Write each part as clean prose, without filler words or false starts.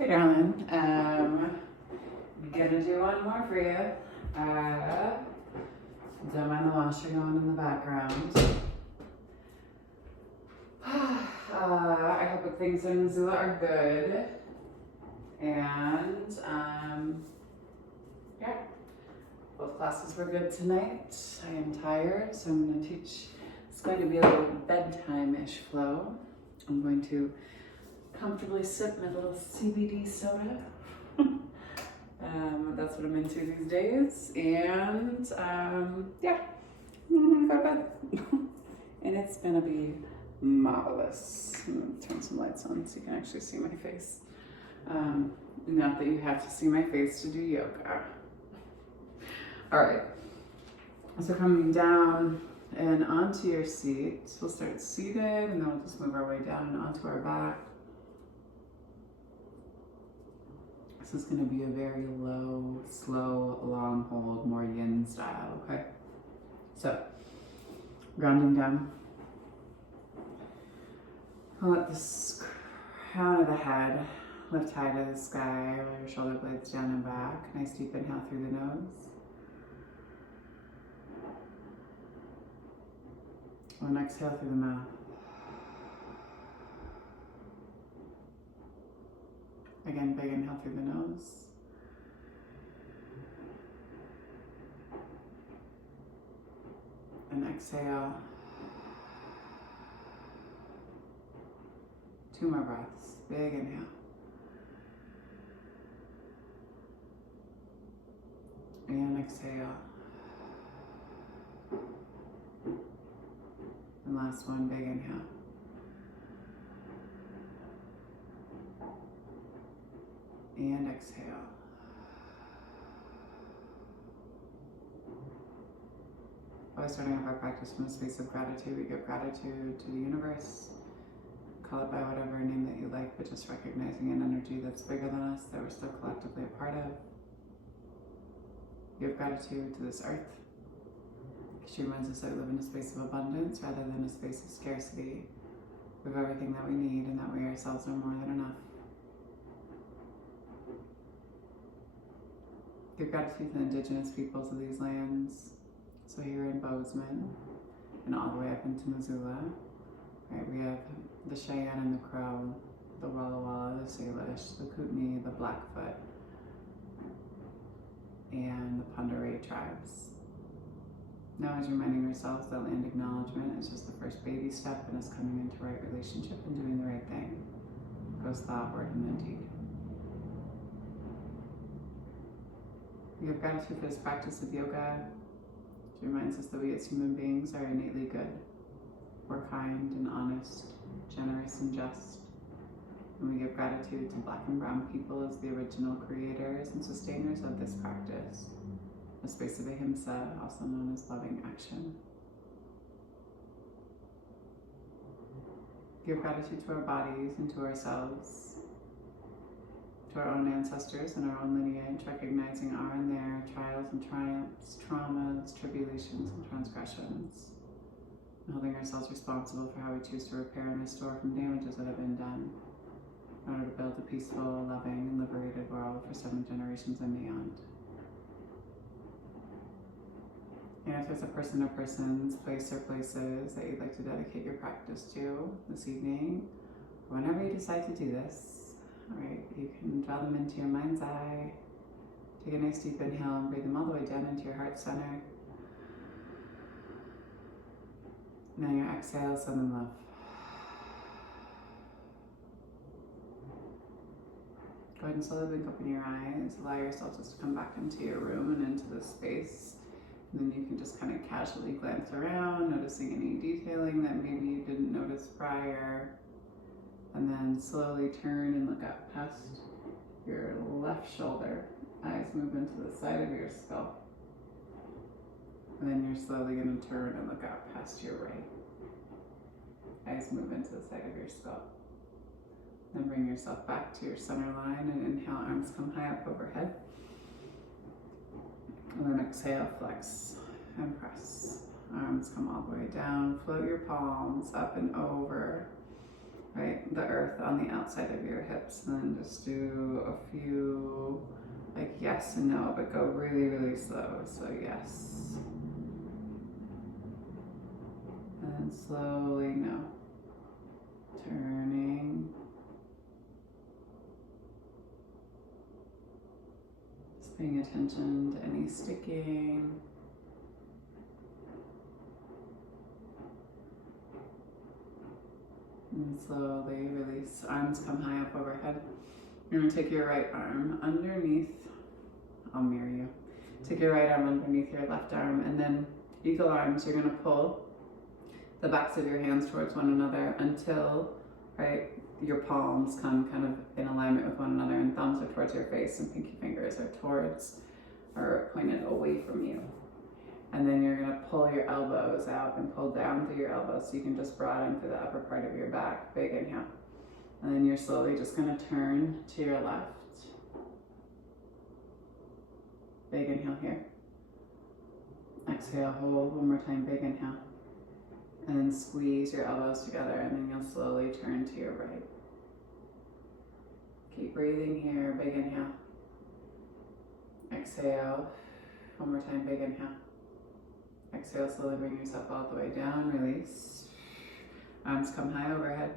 Hey darling, gonna do one more for you. Don't mind the washer going in the background. I hope that things in Missoula are good. And yeah, both classes were good tonight. I am tired, so I'm gonna teach. It's going to be a little bedtime-ish flow. I'm going to comfortably sip my little CBD soda. That's what I'm into these days. And yeah, I'm gonna go to bed. And it's gonna be marvelous. I'm gonna turn some lights on so you can actually see my face. Not that you have to see my face to do yoga. All right, so coming down and onto your seat. We'll start seated and then we'll just move our way down and onto our back. This is going to be a very low, slow, long hold, more yin style, okay? So, grounding down. Let the crown of the head lift high to the sky, roll your shoulder blades down and back. Nice deep inhale through the nose. And exhale through the mouth. Again, big inhale through the nose. And exhale. 2 more breaths. Big inhale. And exhale. And last one, big inhale. And exhale. Always starting off our practice from a space of gratitude. We give gratitude to the universe. Call it by whatever name that you like, but just recognizing an energy that's bigger than us, that we're still collectively a part of. Give gratitude to this earth. She reminds us that we live in a space of abundance rather than a space of scarcity. We have everything that we need and that we ourselves are more than enough. Give gratitude to the indigenous peoples of these lands. So here in Bozeman and all the way up into Missoula, right, we have the Cheyenne and the Crow, the Walla Walla, the Salish, the Kootenai, the Blackfoot, and the Pend Oreille tribes. Now, as you're reminding yourselves that land acknowledgement is just the first baby step in us coming into right relationship and doing the right thing. Goes thought, word, and then deed. We have gratitude for this practice of yoga. It reminds us that we as human beings are innately good. We're kind and honest, generous and just. And we give gratitude to Black and Brown people as the original creators and sustainers of this practice. A space of ahimsa, also known as loving action. Give gratitude to our bodies and to ourselves, to our own ancestors and our own lineage, recognizing our and their trials and triumphs, traumas, tribulations, and transgressions, and holding ourselves responsible for how we choose to repair and restore from damages that have been done in order to build a peaceful, loving, and liberated world for 7 generations and beyond. And if there's a person or persons, place or places that you'd like to dedicate your practice to this evening, or whenever you decide to do this, all right, you can draw them into your mind's eye. Take a nice deep inhale and breathe them all the way down into your heart center. And then your exhale, send them love. Go ahead and slowly blink open your eyes. Allow yourself just to come back into your room and into this space. And then you can just kind of casually glance around, noticing any detailing that maybe you didn't notice prior. And then slowly turn and look up past your left shoulder. Eyes move into the side of your skull. And then you're slowly going to turn and look up past your right. Eyes move into the side of your skull. Then bring yourself back to your center line and inhale, arms come high up overhead. And then exhale, flex and press. Arms come all the way down. Float your palms up and over. right? The earth on the outside of your hips. And then just do a few like yes and no, but go really, really slow. So yes. And then slowly no. Turning. Just paying attention to any sticking. And slowly release. Arms come high up overhead. You're going to take your right arm underneath. I'll mirror you. Take your right arm underneath your left arm, and then eagle arms, you're going to pull the backs of your hands towards one another until, right, your palms come kind of in alignment with one another, and thumbs are towards your face and pinky fingers are towards or pointed away from you. And then you're going to pull your elbows out and pull down through your elbows so you can just broaden through the upper part of your back. Big inhale. And then you're slowly just going to turn to your left. Big inhale here. Exhale, hold one more time, big inhale. And then squeeze your elbows together, and then you'll slowly turn to your right. Keep breathing here, big inhale. Exhale, one more time, big inhale. Exhale, slowly bring yourself all the way down, release. Arms come high overhead.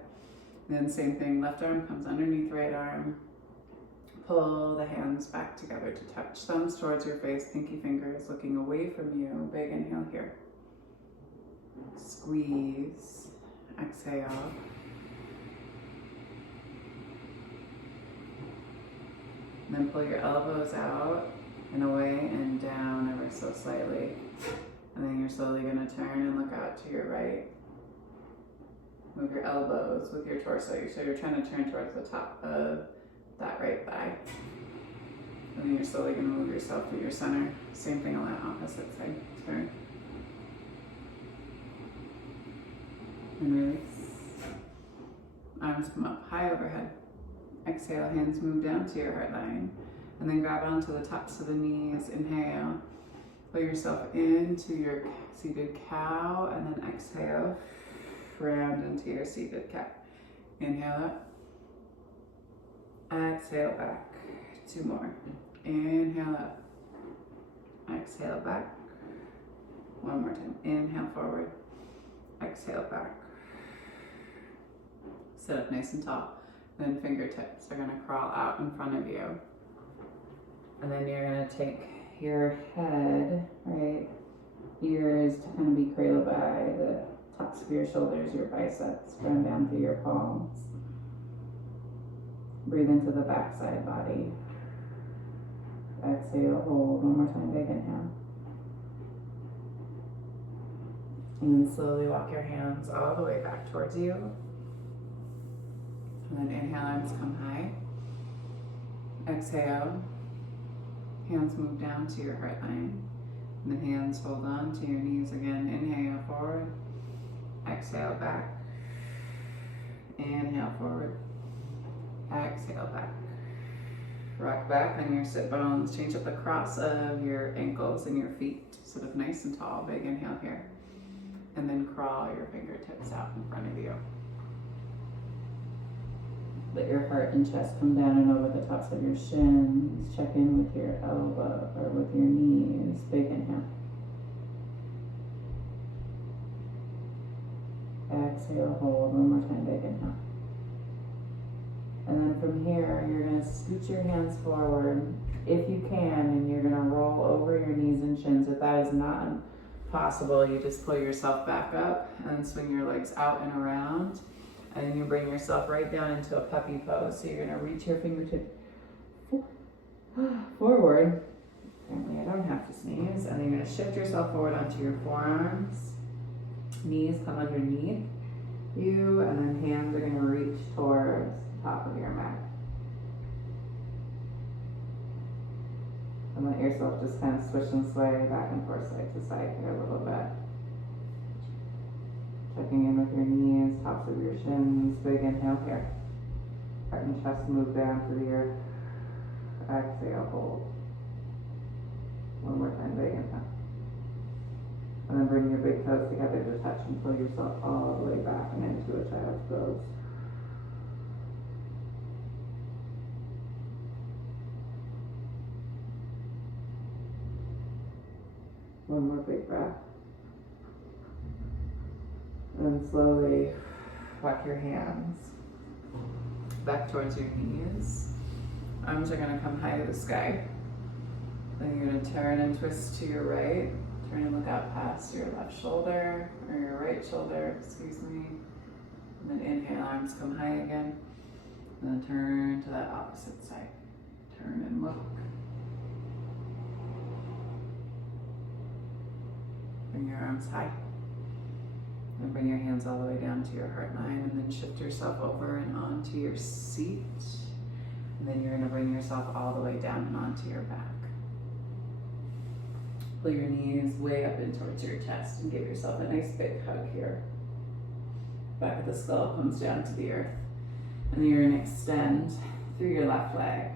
Then same thing, left arm comes underneath right arm. Pull the hands back together to touch. Thumbs towards your face, pinky fingers looking away from you. Big inhale here. Squeeze. Exhale. And then pull your elbows out and away and down ever so slightly. And then you're slowly going to turn and look out to your right. Move your elbows with your torso. So you're trying to turn towards the top of that right thigh. And then you're slowly going to move yourself to your center. Same thing on the opposite side. Turn. And release. Arms come up high overhead. Exhale, hands move down to your heart line. And then grab onto the tops of the knees. Inhale. Pull yourself into your seated cow, and then exhale, round into your seated cat. Inhale up, exhale back. Two more. Inhale up, exhale back. One more time. Inhale forward, exhale back. Sit up nice and tall. Then fingertips are going to crawl out in front of you. And then you're going to take your head, right, ears to kind of be cradled by the tops of your shoulders, your biceps, run down through your palms. Breathe into the backside body. Exhale, hold. One more time, big inhale. And then slowly walk your hands all the way back towards you. And then inhale, arms come high. Exhale. Hands move down to your heart line. And then hands hold on to your knees again. Inhale forward. Exhale back. Inhale forward. Exhale back. Rock back on your sit bones. Change up the cross of your ankles and your feet. Sit up nice and tall. Big inhale here. And then crawl your fingertips out in front of you. Let your heart and chest come down and over the tops of your shins. Check in with your elbow or with your knees. Big inhale. Exhale, hold. One more time, big inhale. And then from here, you're going to scoot your hands forward if you can, and you're going to roll over your knees and shins. If that is not possible, you just pull yourself back up and swing your legs out and around. And then you bring yourself right down into a puppy pose. So you're going to reach your fingertips forward. Apparently I don't have to sneeze. And then you're going to shift yourself forward onto your forearms. Knees come underneath you. And then hands are going to reach towards the top of your mat. And let yourself just kind of switch and sway back and forth side to side here a little bit. Checking in with your knees, tops of your shins. Big inhale here. Heart and chest move down to the earth. Exhale, hold. One more time, big inhale. And then bring your big toes together to touch and pull yourself all the way back and into a child's pose. One more big breath. And slowly walk your hands back towards your knees. Arms are gonna come high to the sky. Then you're gonna turn and twist to your right. Turn and look out past your left shoulder, or your right shoulder, excuse me. And then inhale, arms come high again. And then turn to that opposite side. Turn and look. Bring your arms high. And bring your hands all the way down to your heart line, and then shift yourself over and onto your seat. And then you're gonna bring yourself all the way down and onto your back. Pull your knees way up in towards your chest and give yourself a nice big hug here. Back of the skull comes down to the earth. And then you're gonna extend through your left leg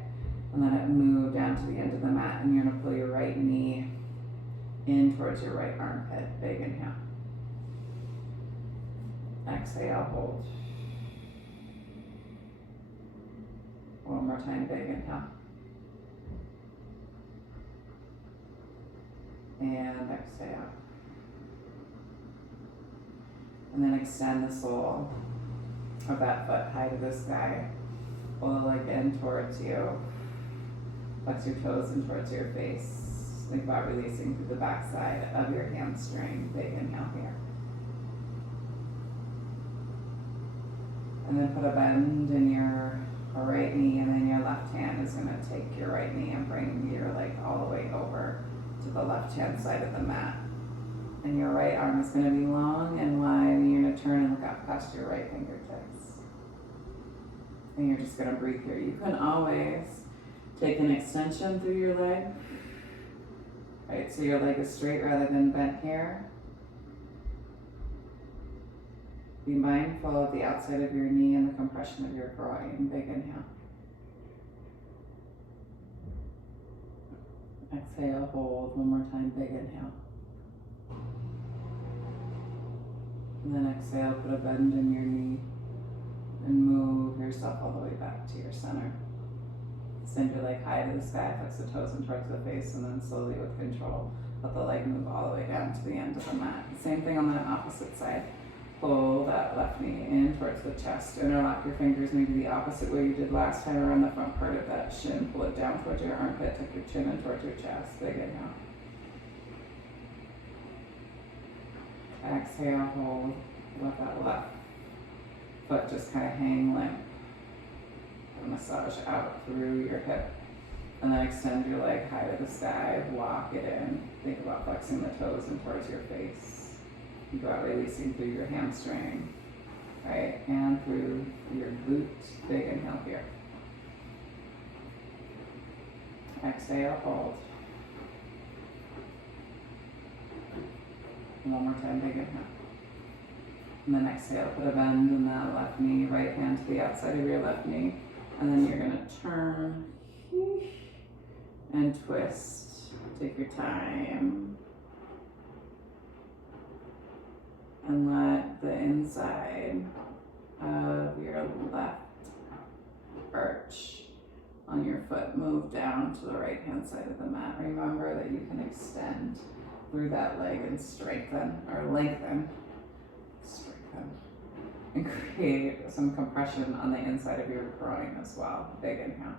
and let it move down to the end of the mat. And you're gonna pull your right knee in towards your right armpit. Big inhale. Exhale, hold. One more time, big inhale. And exhale. And then extend the sole of that foot high to the sky. Pull the leg in towards you. Flex your toes in towards your face. Think about releasing through the backside of your hamstring. Big inhale here. And then put a bend in your right knee, and then your left hand is going to take your right knee and bring your leg all the way over to the left hand side of the mat. And your right arm is going to be long and wide, and you're going to turn and look out past your right fingertips. And you're just going to breathe here. You can always take an extension through your leg. Right, so your leg is straight rather than bent here. Be mindful of the outside of your knee and the compression of your groin. Big inhale. Exhale, hold. One more time, big inhale. And then exhale, put a bend in your knee and move yourself all the way back to your center. Send your leg high to the sky, flex the toes in towards the face, and then slowly with control, let the leg move all the way down to the end of the mat. Same thing on the opposite side. Pull that left knee in towards the chest. Interlock your fingers maybe the opposite way you did last time, around the front part of that shin. Pull it down towards your armpit, tuck your chin in towards your chest. Big inhale. Exhale, hold. Let that left foot just kind of hang limp. Massage out through your hip. And then extend your leg high to the sky. Walk it in. Think about flexing the toes in towards your face. Think about releasing through your hamstring, right? And through your glute. Big inhale here. Exhale, hold. One more time, big inhale. And then exhale, put a bend in that left knee, right hand to the outside of your left knee. And then you're gonna turn and twist. Take your time. And let the inside of your left arch on your foot move down to the right hand side of the mat. Remember that you can extend through that leg and strengthen, or lengthen, and create some compression on the inside of your groin as well. Big inhale.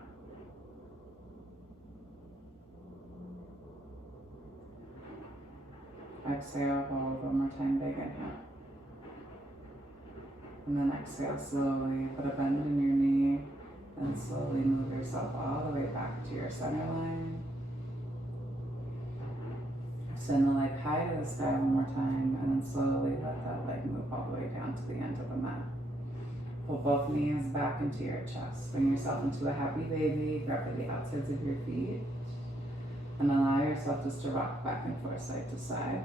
Exhale, hold. One more time, big inhale. And then exhale slowly, put a bend in your knee, and slowly move yourself all the way back to your center line. Extend the leg high to the sky one more time, and then slowly let that leg move all the way down to the end of the mat. Pull both knees back into your chest. Bring yourself into a happy baby. Grab at the outsides of your feet. And allow yourself just to rock back and forth, side to side.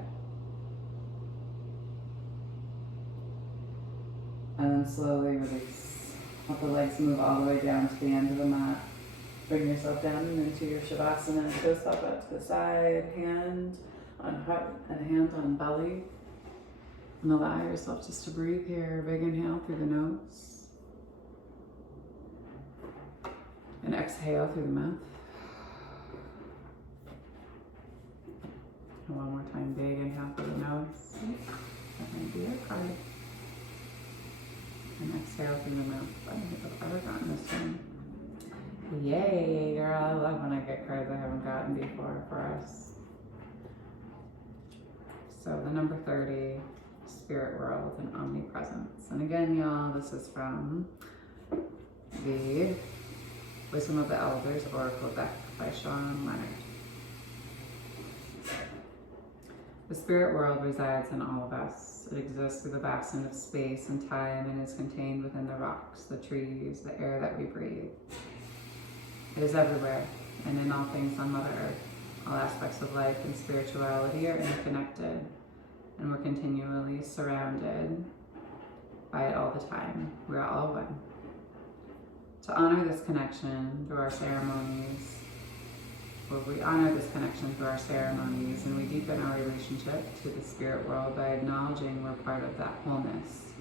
And then slowly release. Let the legs move all the way down to the end of the mat. Bring yourself down into your Shavasana. Twist up out to the side. Hand on heart and hand on belly. And allow yourself just to breathe here. Big inhale through the nose. And exhale through the mouth. One more time, big inhale through the nose. That might be your card. And exhale through the mouth. I don't think I've ever gotten this one. Yay, girl. I love when I get cards I haven't gotten before for us. So the number 30, Spirit World and Omnipresence. And again, y'all, this is from the Wisdom of the Elders Oracle deck by Shawn, Leonard. The spirit world resides in all of us. It exists through the basin of space and time and is contained within the rocks, the trees, the air that we breathe. It is everywhere and in all things on Mother Earth. All aspects of life and spirituality are interconnected, and we're continually surrounded by it all the time. We are all one. To honor this connection through our ceremonies, we honor this connection through our ceremonies, and we deepen our relationship to the spirit world by acknowledging we're part of that wholeness.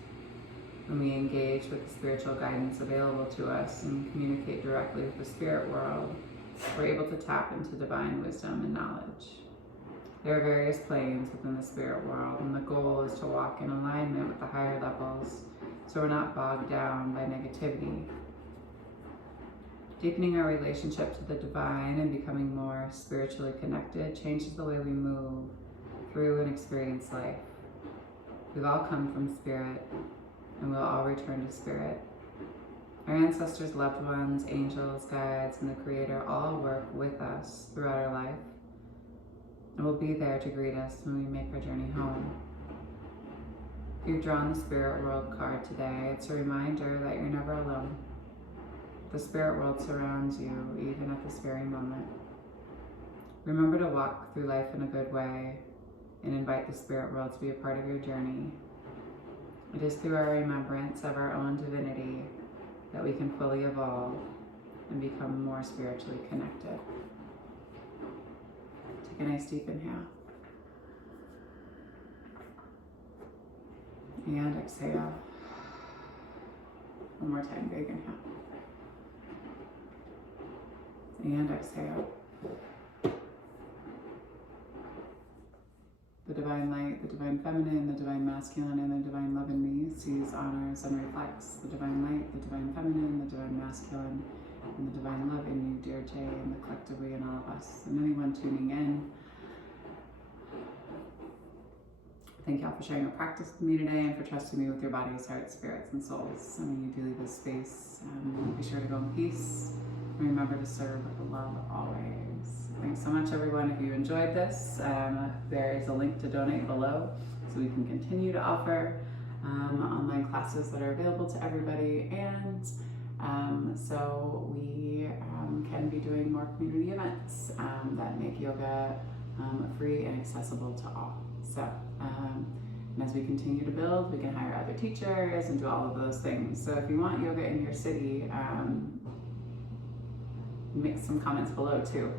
When we engage with the spiritual guidance available to us and communicate directly with the spirit world, we're able to tap into divine wisdom and knowledge. There are various planes within the spirit world, and the goal is to walk in alignment with the higher levels so we're not bogged down by negativity. Deepening our relationship to the divine and becoming more spiritually connected changes the way we move through and experience life. We've all come from spirit, and we'll all return to spirit. Our ancestors, loved ones, angels, guides, and the Creator all work with us throughout our life, and will be there to greet us when we make our journey home. If you've drawn the Spirit World card today, it's a reminder that you're never alone. The spirit world surrounds you, even at this very moment. Remember to walk through life in a good way and invite the spirit world to be a part of your journey. It is through our remembrance of our own divinity that we can fully evolve and become more spiritually connected. Take a nice deep inhale. And exhale. One more time, big inhale. And exhale. The divine light, the divine feminine, the divine masculine, and the divine love in me sees, honors, and reflects the divine light, the divine feminine, the divine masculine, and the divine love in you, dear Jay, and the collectively in all of us, and anyone tuning in. Thank y'all for sharing your practice with me today and for trusting me with your bodies, hearts, spirits, and souls. And when you do leave this space, be sure to go in peace. Remember to serve with love always. Thanks so much, everyone. If you enjoyed this, there is a link to donate below so we can continue to offer online classes that are available to everybody, and so we can be doing more community events that make yoga free and accessible to all. So, and as we continue to build, we can hire other teachers and do all of those things. So if you want yoga in your city, make some comments below too,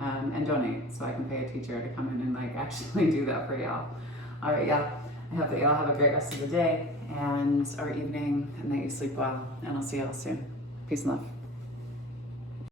and donate so I can pay a teacher to come in and actually do that for y'all. All right, y'all. I hope that y'all have a great rest of the day and or evening, and that you sleep well. And I'll see y'all soon. Peace and love.